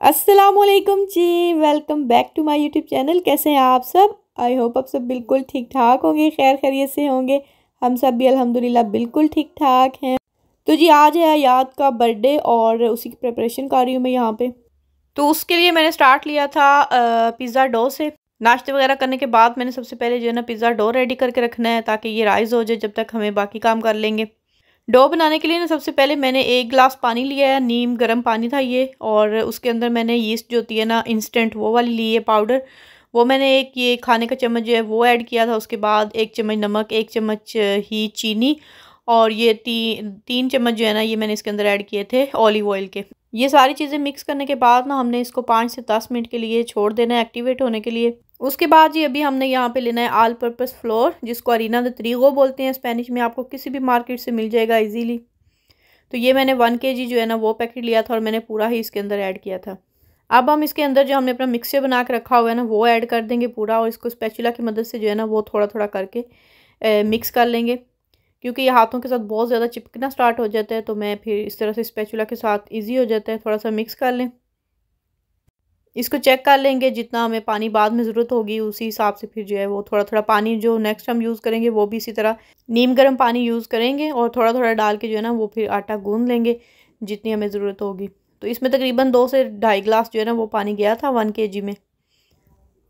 अस्सलामुअलैकुम जी। Welcome back to my YouTube channel. कैसे हैं आप सब? आई होप आप सब बिल्कुल ठीक ठाक होंगे, खैर खैरियत से होंगे। हम सब भी अल्हम्दुलिल्लाह बिल्कुल ठीक ठाक हैं। तो जी आज है अयाद का बर्थडे और उसी की प्रिपरेशन कर रही हूँ मैं यहाँ पे। तो उसके लिए मैंने स्टार्ट लिया था पिज़्ज़ा डो से। नाश्ते वगैरह करने के बाद मैंने सबसे पहले जो है ना पिज़्ज़ा डो रेडी करके रखना है ताकि ये राइज़ हो जाए, जब तक हमें बाकी काम कर लेंगे। डो बनाने के लिए ना सबसे पहले मैंने 1 गिलास पानी लिया है, नीम गर्म पानी था ये, और उसके अंदर मैंने यीस्ट जो होती है ना इंस्टेंट वो वाली ली है पाउडर। वो मैंने एक ये खाने का चम्मच जो है वो ऐड किया था। उसके बाद 1 चम्मच नमक, 1 चम्मच ही चीनी, और ये 3 चम्मच जो है ना ये मैंने इसके अंदर ऐड किए थे ऑलिव ऑयल के। ये सारी चीज़ें मिक्स करने के बाद ना हमने इसको 5 से 10 मिनट के लिए छोड़ देना है एक्टिवेट होने के लिए। उसके बाद जी अभी हमने यहाँ पे लेना है ऑल पर्पस फ्लोर, जिसको अरीना द त्रिगो बोलते हैं स्पेनिश में। आपको किसी भी मार्केट से मिल जाएगा इजीली। तो ये मैंने 1 kg जो है ना वो पैकेट लिया था और मैंने पूरा ही इसके अंदर ऐड किया था। अब हम इसके अंदर जो हमने अपना मिक्सचर बना के रखा हुआ है ना वो ऐड कर देंगे पूरा, और इसको स्पैचुला की मदद से जो है ना वो थोड़ा थोड़ा करके मिक्स कर लेंगे, क्योंकि ये हाथों के साथ बहुत ज़्यादा चिपकना स्टार्ट हो जाता है। तो मैं फिर इस तरह से स्पैचुला के साथ ईजी हो जाता है। थोड़ा सा मिक्स कर लें, इसको चेक कर लेंगे। जितना हमें पानी बाद में ज़रूरत होगी उसी हिसाब से फिर जो है वो थोड़ा थोड़ा पानी जो नेक्स्ट हम यूज़ करेंगे वो भी इसी तरह नीम गर्म पानी यूज़ करेंगे, और थोड़ा थोड़ा डाल के जो है ना वो फिर आटा गूंद लेंगे जितनी हमें ज़रूरत होगी। तो इसमें तकरीबन 2 से ढाई गिलास जो है ना वो पानी गया था 1 kg में।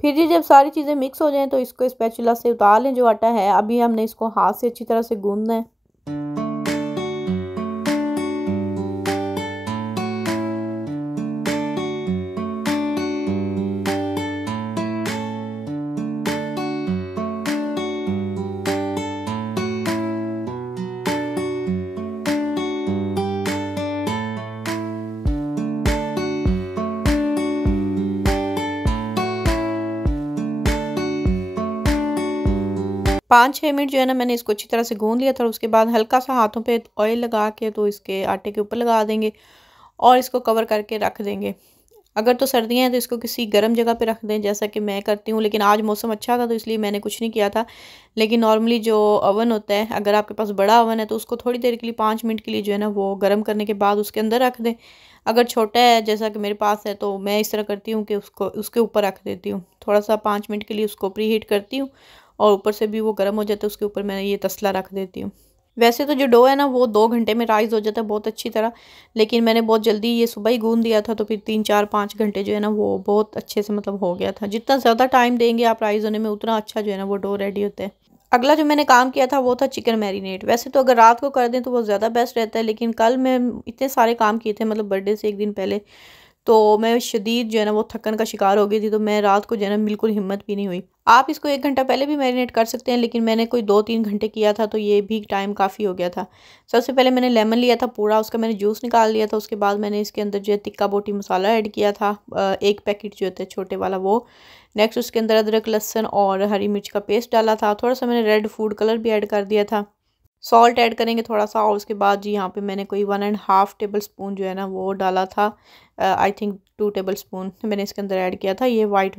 फिर जी जब सारी चीज़ें मिक्स हो जाएँ तो इसको स्पैचुला से उतार लें जो आटा है। अभी हमने इसको हाथ से अच्छी तरह से गूंदना है। 5-6 मिनट जो है ना मैंने इसको अच्छी तरह से गूंद लिया था। और उसके बाद हल्का सा हाथों पे ऑयल लगा के तो इसके आटे के ऊपर लगा देंगे और इसको कवर करके रख देंगे। अगर तो सर्दियाँ हैं तो इसको किसी गर्म जगह पे रख दें जैसा कि मैं करती हूँ, लेकिन आज मौसम अच्छा था तो इसलिए मैंने कुछ नहीं किया था। लेकिन नॉर्मली जो ओवन होता है, अगर आपके पास बड़ा ओवन है तो उसको थोड़ी देर के लिए 5 मिनट के लिए जो है ना वो गर्म करने के बाद उसके अंदर रख दें। अगर छोटा है जैसा कि मेरे पास है तो मैं इस तरह करती हूँ कि उसको उसके ऊपर रख देती हूँ। थोड़ा सा 5 मिनट के लिए उसको प्री हीट करती हूँ और ऊपर से भी वो गर्म हो जाता है, उसके ऊपर मैं ये तसला रख देती हूँ। वैसे तो जो डो है ना वो 2 घंटे में राइज़ हो जाता है बहुत अच्छी तरह, लेकिन मैंने बहुत जल्दी ये सुबह ही गूंद दिया था तो फिर 3-4-5 घंटे जो है ना वो बहुत अच्छे से मतलब हो गया था। जितना ज़्यादा टाइम देंगे आप राइज़ होने में उतना अच्छा जो है ना वो डो रेडी होता है। अगला जो मैंने काम किया था वो था चिकन मैरिनेट। वैसे तो अगर रात को कर दें तो वो ज़्यादा बेस्ट रहता है, लेकिन कल मैं इतने सारे काम किए थे मतलब बर्थडे से 1 दिन पहले, तो मैं शदीद जो है ना वो थकन का शिकार हो गई थी। तो मैं रात को जो है ना बिल्कुल हिम्मत भी नहीं हुई। आप इसको 1 घंटा पहले भी मैरिनेट कर सकते हैं, लेकिन मैंने कोई 2-3 घंटे किया था तो ये भी टाइम काफ़ी हो गया था। सबसे पहले मैंने लेमन लिया था पूरा, उसका मैंने जूस निकाल लिया था। उसके बाद मैंने इसके अंदर जो है तिक्का बोटी मसाला ऐड किया था, 1 पैकेट जो होता है छोटे वाला वो। नेक्स्ट उसके अंदर अदरक लहसुन और हरी मिर्च का पेस्ट डाला था। थोड़ा सा मैंने रेड फूड कलर भी ऐड कर दिया था। सॉल्ट ऐड करेंगे थोड़ा सा, और उसके बाद जी यहाँ पे मैंने कोई 1.5 टेबल स्पून जो है ना वो डाला था। आई थिंक 2 टेबल स्पून मैंने इसके अंदर ऐड किया था ये वाइट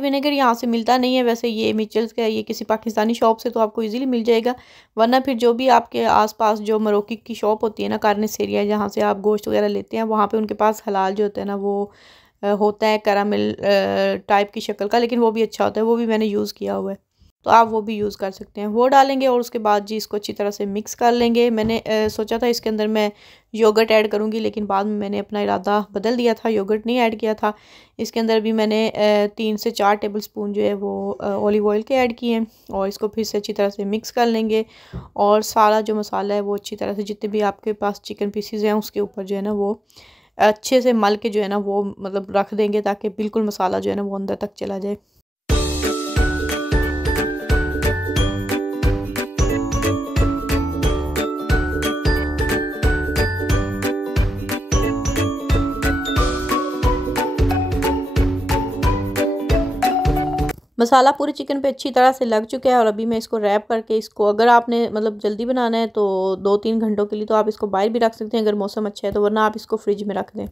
विनेगर यहाँ से मिलता नहीं है वैसे, ये मिचल्स का है, ये किसी पाकिस्तानी शॉप से तो आपको इजीली मिल जाएगा। वरना फिर जो भी आपके आसपास जो मरोक्की की शॉप होती है ना, कारनेस एरिया जहाँ से आप गोश्त वगैरह लेते हैं, वहाँ पे उनके पास हलाल जो होता है ना वो होता है कैरामिल टाइप की शक्ल का, लेकिन वो भी अच्छा होता है, वो भी मैंने यूज़ किया हुआ है। तो आप वो भी यूज़ कर सकते हैं। वो डालेंगे और उसके बाद जी इसको अच्छी तरह से मिक्स कर लेंगे। मैंने सोचा था इसके अंदर मैं योगर्ट ऐड करूँगी, लेकिन बाद में मैंने अपना इरादा बदल दिया था, योगर्ट नहीं ऐड किया था। इसके अंदर भी मैंने 3 से 4 टेबल स्पून जो है वो ऑलिव ऑयल के ऐड किए हैं, और इसको फिर से अच्छी तरह से मिक्स कर लेंगे। और सारा जो मसाला है वो अच्छी तरह से जितने भी आपके पास चिकन पीसीज हैं उसके ऊपर जो है ना वो अच्छे से मल के जो है ना वो मतलब रख देंगे, ताकि बिल्कुल मसाला जो है ना वो अंदर तक चला जाए। मसाला पूरे चिकन पे अच्छी तरह से लग चुका है, और अभी मैं इसको रैप करके इसको, अगर आपने मतलब जल्दी बनाना है तो 2-3 घंटों के लिए तो आप इसको बाहर भी रख सकते हैं अगर मौसम अच्छा है तो, वरना आप इसको फ्रिज में रख दें।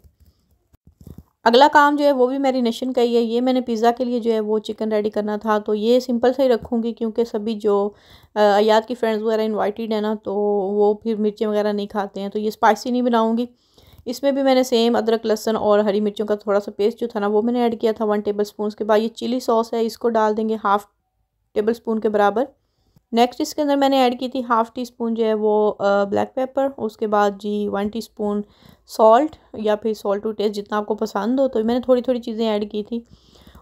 अगला काम जो है वो भी मैरिनेशन का ही है। ये मैंने पिज़्ज़ा के लिए जो है वो चिकन रेडी करना था, तो ये सिंपल से ही रखूँगी क्योंकि सभी जो अयाद की फ्रेंड्स वगैरह इनवाइटेड है ना, तो वो फिर मिर्चें वगैरह नहीं खाते हैं, तो ये स्पाइसी नहीं बनाऊँगी। इसमें भी मैंने सेम अदरक लहसुन और हरी मिर्चों का थोड़ा सा पेस्ट जो था ना वो मैंने ऐड किया था 1 टेबल स्पून। उसके बाद ये चिली सॉस है, इसको डाल देंगे 1/2 टेबल स्पून के बराबर। नेक्स्ट इसके अंदर मैंने ऐड की थी 1/2 टीस्पून जो है वो ब्लैक पेपर। उसके बाद जी 1 टीस्पून सॉल्ट या फिर सॉल्ट टू टेस्ट जितना आपको पसंद हो। तो मैंने थोड़ी थोड़ी चीज़ें ऐड की थी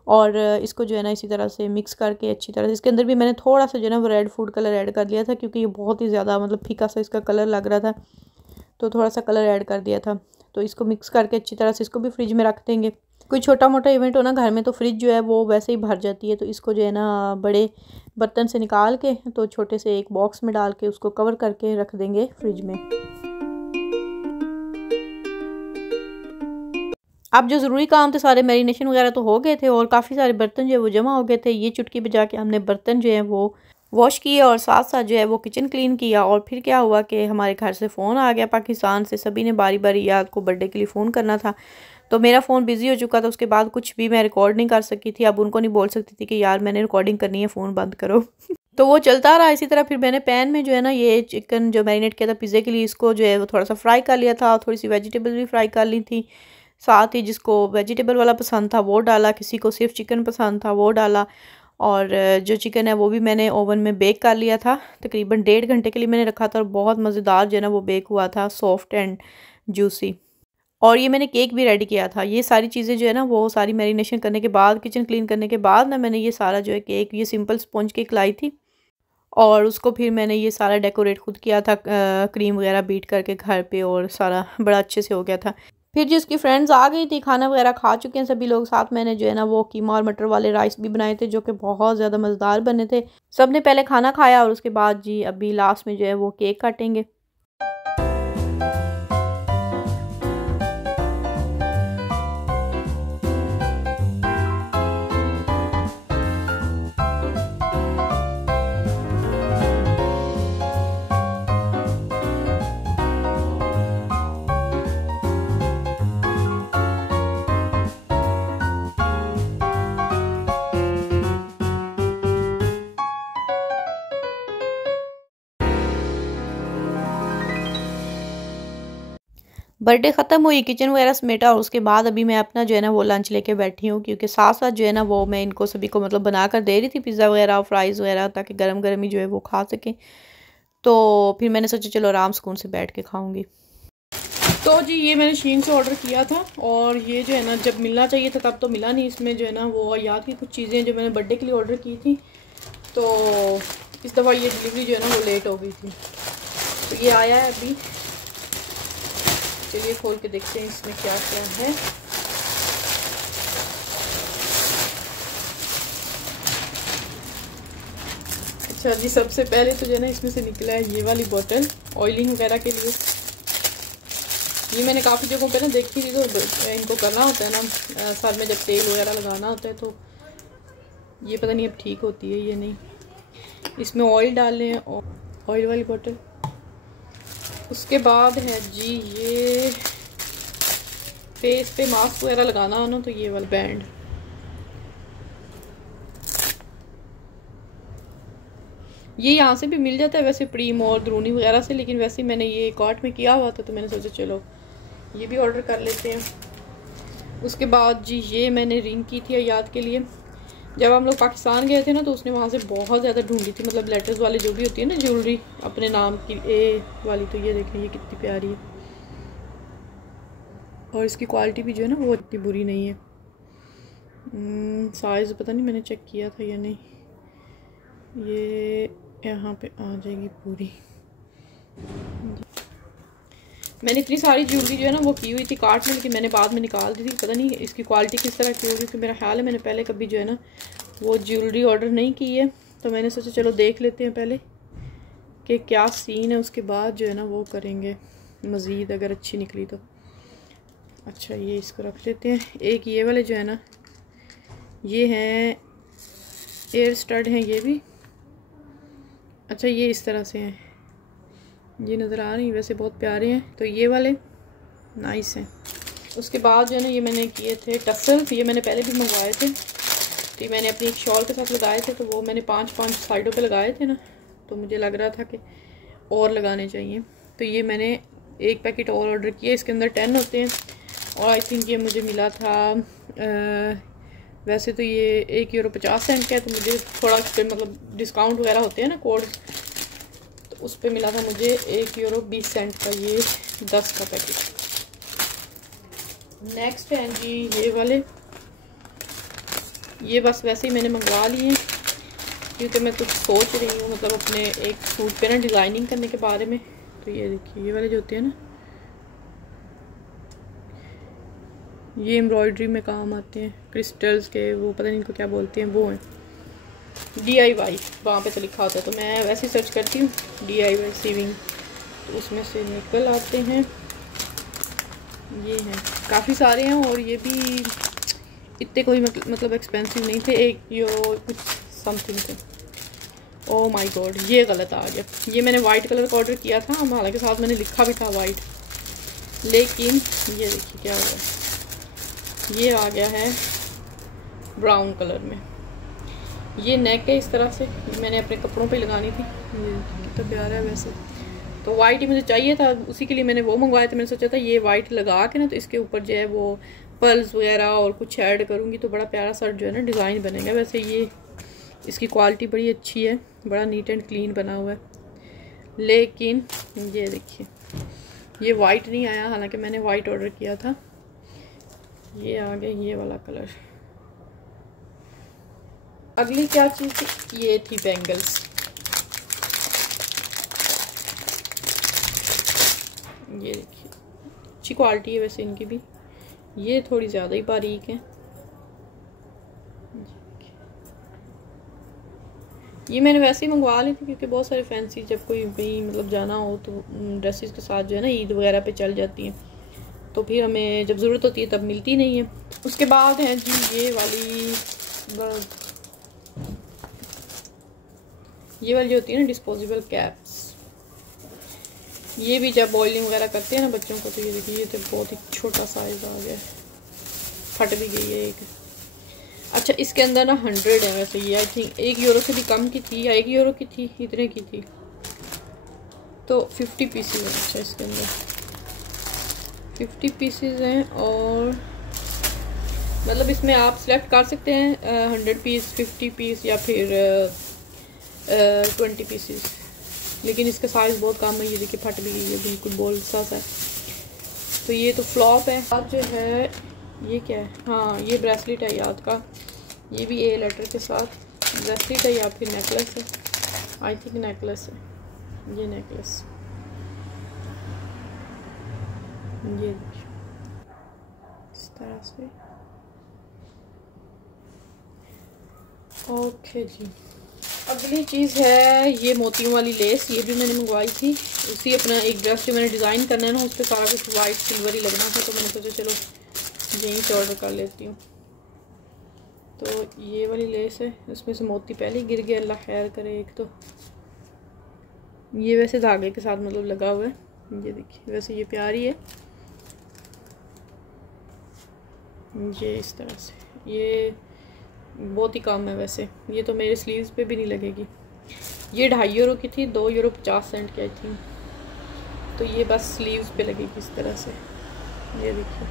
और इसको जो है ना इसी तरह से मिक्स करके अच्छी तरह से, इसके अंदर भी मैंने थोड़ा सा जो है ना वो रेड फूड कलर ऐड कर लिया था क्योंकि ये बहुत ही ज़्यादा मतलब फीका सा इसका कलर लग रहा था, तो थोड़ा सा कलर ऐड कर दिया था। तो इसको मिक्स करके अच्छी तरह से इसको भी फ्रिज में रख देंगे। कोई छोटा मोटा इवेंट हो ना घर में तो फ्रिज जो है वो वैसे ही भर जाती है, तो इसको जो है ना बड़े बर्तन से निकाल के तो छोटे से एक बॉक्स में डाल के उसको कवर करके रख देंगे फ्रिज में। अब जो ज़रूरी काम थे सारे मैरिनेशन वगैरह तो हो गए थे और काफ़ी सारे बर्तन जो है वो जमा हो गए थे। ये चुटकी बजा के हमने बर्तन जो है वो वॉश किए और साथ साथ जो है वो किचन क्लीन किया। और फिर क्या हुआ कि हमारे घर से फ़ोन आ गया पाकिस्तान से। सभी ने बारी बारी याद को बर्थडे के लिए फ़ोन करना था, तो मेरा फ़ोन बिज़ी हो चुका था। उसके बाद कुछ भी मैं रिकॉर्ड नहीं कर सकी थी। अब उनको नहीं बोल सकती थी कि यार मैंने रिकॉर्डिंग करनी है, फ़ोन बंद करो। तो वो चलता रहा इसी तरह। फिर मैंने पैन में जो है ना ये चिकन जो मैरिनेट किया था पिज़्ज़े के लिए, इसको जो है वो थोड़ा सा फ्राई कर लिया था। थोड़ी सी वेजिटेबल भी फ्राई कर ली थी साथ ही। जिसको वेजिटेबल वाला पसंद था वो डाला, किसी को सिर्फ चिकन पसंद था वो डाला। और जो चिकन है वो भी मैंने ओवन में बेक कर लिया था। तकरीबन 1.5 घंटे के लिए मैंने रखा था और बहुत मज़ेदार जो है ना वो बेक हुआ था, सॉफ्ट एंड जूसी। और ये मैंने केक भी रेडी किया था। ये सारी चीज़ें जो है ना वो सारी मैरिनेशन करने के बाद, किचन क्लीन करने के बाद ना मैंने ये सारा जो है केक, ये सिंपल स्पॉन्ज केक लाई थी और उसको फिर मैंने ये सारा डेकोरेट खुद किया था क्रीम वगैरह बीट करके घर पे, और सारा बड़ा अच्छे से हो गया था। फिर जिसकी फ्रेंड्स आ गई थी, खाना वगैरह खा चुके हैं सभी लोग, साथ मैंने जो है ना वो कीमा और मटर वाले राइस भी बनाए थे जो कि बहुत ज़्यादा मज़ेदार बने थे। सब ने पहले खाना खाया और उसके बाद जी अभी लास्ट में जो है वो केक काटेंगे। बर्थडे ख़त्म हुई, किचन वगैरह समेटा और उसके बाद अभी मैं अपना जो है ना वो लंच लेके बैठी हूँ क्योंकि साथ साथ जो है ना वो मैं इनको सभी को मतलब बना कर दे रही थी पिज़्ज़ा वगैरह और फ्राइज़ वगैरह, ताकि गरम गरम ही जो है वो खा सकें। तो फिर मैंने सोचा चलो आराम सुकून से बैठ के खाऊंगी। तो जी ये मैंने शीन से ऑर्डर किया था और ये जो है ना जब मिलना चाहिए था तब तो मिला नहीं। इसमें जो है ना वो याद की कुछ चीज़ें जो मैंने बर्थडे के लिए ऑर्डर की थी, तो इस दफ़ा ये डिलीवरी जो है ना वो लेट हो गई थी। तो ये आया है अभी, चलिए खोल के देखते हैं इसमें क्या क्या है। अच्छा जी, सबसे पहले तो जो है ना इसमें से निकला है ये वाली बोतल ऑयलिंग वगैरह के लिए। ये मैंने काफ़ी जगहों पे ना देखी थी, तो इनको करना होता है ना सर में जब तेल वगैरह लगाना होता है, तो ये पता नहीं अब ठीक होती है ये नहीं। इसमें ऑयल डाल लें, ऑयल वाली बोतल। उसके बाद है जी ये फेस पे मास्क वगैरह लगाना हो ना, तो ये वाला बैंड। ये यहाँ से भी मिल जाता है वैसे प्रीम और द्रोणी वगैरह से, लेकिन वैसे मैंने ये कार्ट में किया हुआ था तो मैंने सोचा चलो ये भी ऑर्डर कर लेते हैं। उसके बाद जी ये मैंने रिंग की थी याद के लिए। जब हम लोग पाकिस्तान गए थे ना तो उसने वहाँ से बहुत ज़्यादा ढूंढी थी, मतलब लेटर्स वाले जो भी होती है ना ज्वेलरी अपने नाम की ए वाली। तो ये देखें ये कितनी प्यारी है और इसकी क्वालिटी भी जो है ना वो इतनी बुरी नहीं है। साइज़ पता नहीं मैंने चेक किया था या नहीं, ये यहाँ पे आ जाएगी पूरी। मैंने इतनी सारी ज्वेलरी जो है ना वो की हुई थी कार्ट में, लेकिन मैंने बाद में निकाल दी थी। पता नहीं इसकी क्वालिटी किस तरह की होगी, तो मेरा ख्याल है मैंने पहले कभी जो है ना वो ज्वेलरी ऑर्डर नहीं की है, तो मैंने सोचा चलो देख लेते हैं पहले कि क्या सीन है, उसके बाद जो है ना वो करेंगे मज़ीद अगर अच्छी निकली तो। अच्छा ये इसको रख लेते हैं। एक ये वाले जो है ना ये हैं एयर स्टड हैं ये भी। अच्छा ये इस तरह से हैं, ये नज़र आ रही हैं, वैसे बहुत प्यारे हैं। तो ये वाले नाइस हैं। उसके बाद जो है ना ये मैंने किए थे टसल, ये मैंने पहले भी मंगवाए थे, तो मैंने अपनी एक शॉल के साथ लगाए थे, तो वो मैंने 5-5 साइडों पे लगाए थे ना, तो मुझे लग रहा था कि और लगाने चाहिए। तो ये मैंने एक पैकेट और ऑर्डर किया, इसके अंदर 10 होते हैं। और आई थिंक ये मुझे मिला था वैसे तो ये €1.50 का है, तो मुझे थोड़ा मतलब डिस्काउंट वगैरह होते हैं ना कोड, तो उस पर मिला था मुझे €1.20 का ये 10 का पैकेट। नेक्स्ट है जी ये वाले, ये बस वैसे ही मैंने मंगवा लिए हैं क्योंकि मैं कुछ सोच रही हूँ मतलब अपने एक सूट पे ना डिज़ाइनिंग करने के बारे में। तो ये देखिए ये वाले जो होते हैं ना, ये एम्ब्रॉयडरी में काम आते हैं, क्रिस्टल्स के, वो पता नहीं इनको क्या बोलते हैं, वो हैं DIY, वहाँ पे तो लिखा होता है। तो मैं वैसे ही सर्च करती हूँ DIY सीविंग, तो उसमें से निकल आते हैं। ये हैं काफ़ी सारे हैं और ये भी इतने कोई मतलब एक्सपेंसिव नहीं थे, €1 कुछ समथिंग थे। ओह माय गॉड, ये गलत आ गया। ये मैंने वाइट कलर का ऑर्डर किया था, हालांकि साथ मैंने लिखा भी था वाइट, लेकिन ये देखिए क्या हुआ, ये आ गया है ब्राउन कलर में। ये नेक है इस तरह से, मैंने अपने कपड़ों पे लगानी थी, तो प्यारा है वैसे। तो वाइट ही मुझे चाहिए था, उसी के लिए मैंने वो मंगवाया था। मैंने सोचा था ये वाइट लगा के ना, तो इसके ऊपर जो है वो पर्ल्स वगैरह और कुछ ऐड करूँगी तो बड़ा प्यारा सा जो है ना डिज़ाइन बनेगा। वैसे ये इसकी क्वालिटी बड़ी अच्छी है, बड़ा नीट एंड क्लीन बना हुआ है। लेकिन ये देखिए ये वाइट नहीं आया, हालांकि मैंने वाइट ऑर्डर किया था। ये आ गया ये वाला कलर। अगली क्या चीज़ थी, ये थी बैंगल्स। ये देखिए अच्छी क्वालिटी है वैसे इनकी भी, ये थोड़ी ज़्यादा ही बारीक है। ये मैंने वैसे ही मंगवा ली थी क्योंकि बहुत सारे फैंसी जब कोई कहीं मतलब जाना हो तो ड्रेसेस के साथ जो है ना ईद वगैरह पे चल जाती हैं, तो फिर हमें जब ज़रूरत होती है तब मिलती नहीं है। उसके बाद है जी ये वाली जो होती है ना डिस्पोजेबल कैप्स। ये भी जब बॉइलिंग वगैरह करते हैं ना बच्चों को, तो ये देखिए ये तो बहुत ही छोटा साइज आ गया, फट भी गई है एक। अच्छा इसके अंदर ना 100 है वैसे, ये आई थिंक €1 से भी कम की थी या €1 की थी, इतने की थी, तो 50 पीसेज हैं। अच्छा इसके अंदर 50 पीसेज हैं और मतलब इसमें आप सिलेक्ट कर सकते हैं 100 पीस, 50 पीस या फिर 20 पीसेस, लेकिन इसका साइज़ बहुत कम है। ये देखिए फट भी गई है, बिल्कुल बोल सा है। तो ये तो फ्लॉप है। अब जो है ये क्या है, हाँ ये ब्रेसलेट है याद का, ये भी A लेटर के साथ ब्रेसलेट है या फिर नेकलेस है, आई थिंक नेकलेस है। ये नेकलेस, ये इस तरह से। ओके जी, अगली चीज़ है ये मोतियों वाली लेस। ये भी मैंने मंगवाई थी, उसी अपना एक ड्रेस जो मैंने डिज़ाइन करना है ना, उस पर सारा कुछ वाइट सिल्वर ही लगना था, तो मैंने सोचा चलो यहीं से ऑर्डर कर लेती हूँ। तो ये वाली लेस है, इसमें से मोती पहले ही गिर गया, अल्लाह खैर करे। एक तो ये वैसे धागे के साथ मतलब लगा हुआ है, ये देखिए वैसे ये प्यारी है। ये इस तरह से, ये बहुत ही कम है वैसे, ये तो मेरे स्लीव्स पे भी नहीं लगेगी। ये €2.5 की थी, €2.50 की आई थिंक। तो ये बस स्लीव्स पे लगेगी इस तरह से, ये देखिए।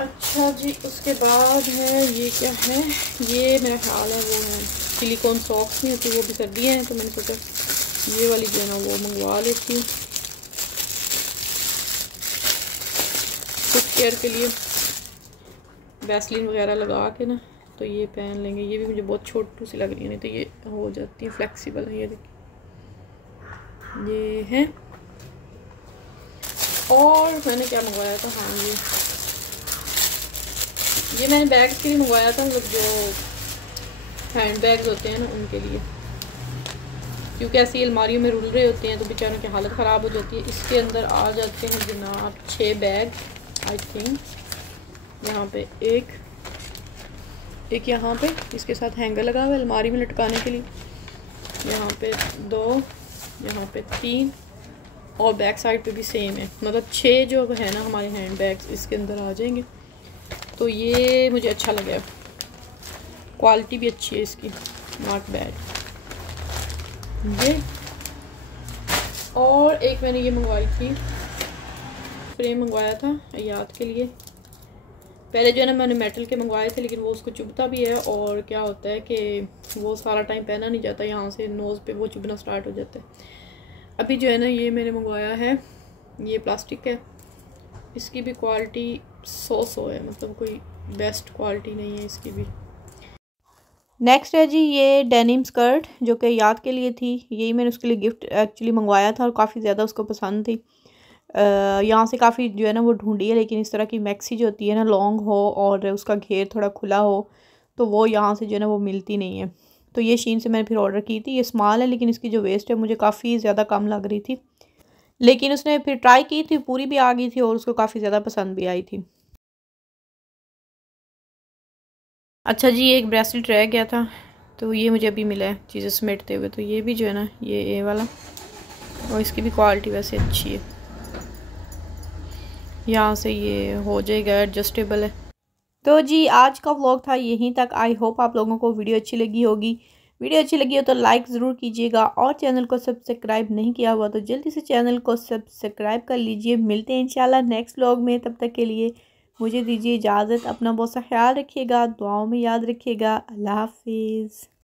अच्छा जी उसके बाद है ये क्या है, ये मेरा ख्याल है वो है सिलिकॉन सॉक्स नहीं होती, वो भी सर्दियाँ हैं, तो मैंने सोचा ये वाली जो है ना वो मंगवा लेती हूँ फुट केयर के लिए। वैसलीन वगैरह लगा के ना तो ये पहन लेंगे। ये भी मुझे बहुत छोटी सी लग रही है, नहीं तो ये हो जाती है फ्लेक्सिबल है। ये देखिए ये है। और मैंने क्या मंगवाया था, हाँ ये मैंने बैग्स के लिए मंगवाया था, मतलब जो हैंड बैग्स होते हैं ना उनके लिए, क्योंकि ऐसी अलमारियों में रुल रहे होते हैं तो बेचारों की हालत ख़राब हो जाती है। इसके अंदर आ जाते हैं जनाब 6 बैग आई थिंक। यहाँ पे एक यहाँ पे इसके साथ हैंगर लगा हुआ है अलमारी में लटकाने के लिए, यहाँ पे 2, यहाँ पे 3 और बैक साइड पे भी सेम है, मतलब 6 जो है ना हमारे हैंड बैग्स इसके अंदर आ जाएंगे। तो ये मुझे अच्छा लगा, क्वालिटी भी अच्छी है इसकी, नॉट बैड। ये और एक मैंने ये मंगवाई थी, फ्रेम मंगवाया था याद के लिए। पहले जो है ना मैंने मेटल के मंगवाए थे, लेकिन वो उसको चुभता भी है और क्या होता है कि वो सारा टाइम पहना नहीं जाता, यहाँ से नोज़ पे वो चुभना स्टार्ट हो जाता है। अभी जो है ना ये मैंने मंगवाया है, ये प्लास्टिक है, इसकी भी क्वालिटी 100 है, मतलब कोई बेस्ट क्वालिटी नहीं है इसकी भी। नेक्स्ट है जी ये डेनिम स्कर्ट, जो कि याद के लिए थी। यही मैंने उसके लिए गिफ्ट एक्चुअली मंगवाया था और काफ़ी ज़्यादा उसको पसंद थी। यहाँ से काफ़ी जो है ना वो ढूंढी है, लेकिन इस तरह की मैक्सी जो होती है ना, लॉन्ग हो और उसका घेर थोड़ा खुला हो, तो वो यहाँ से जो है ना वो मिलती नहीं है। तो ये शीन से मैंने फिर ऑर्डर की थी। ये स्मॉल है, लेकिन इसकी जो वेस्ट है मुझे काफ़ी ज़्यादा कम लग रही थी, लेकिन उसने फिर ट्राई की थी, पूरी भी आ गई थी और उसको काफ़ी ज़्यादा पसंद भी आई थी। अच्छा जी, एक ब्रेसलेट रह गया था, तो ये मुझे अभी मिला है चीज़ें समेटते हुए। तो ये भी जो है ना ये वाला, और इसकी भी क्वालिटी वैसे अच्छी है, यहाँ से ये हो जाएगा, एडजस्टेबल है। तो जी आज का व्लॉग था यहीं तक। आई होप आप लोगों को वीडियो अच्छी लगी होगी। वीडियो अच्छी लगी हो तो लाइक ज़रूर कीजिएगा, और चैनल को सब्सक्राइब नहीं किया हुआ तो जल्दी से चैनल को सब्सक्राइब कर लीजिए। मिलते हैं इंशाल्लाह नेक्स्ट व्लॉग में, तब तक के लिए मुझे दीजिए इजाज़त। अपना बहुत सा ख्याल रखिएगा, दुआओं में याद रखिएगा। अल्लाह हाफिज़।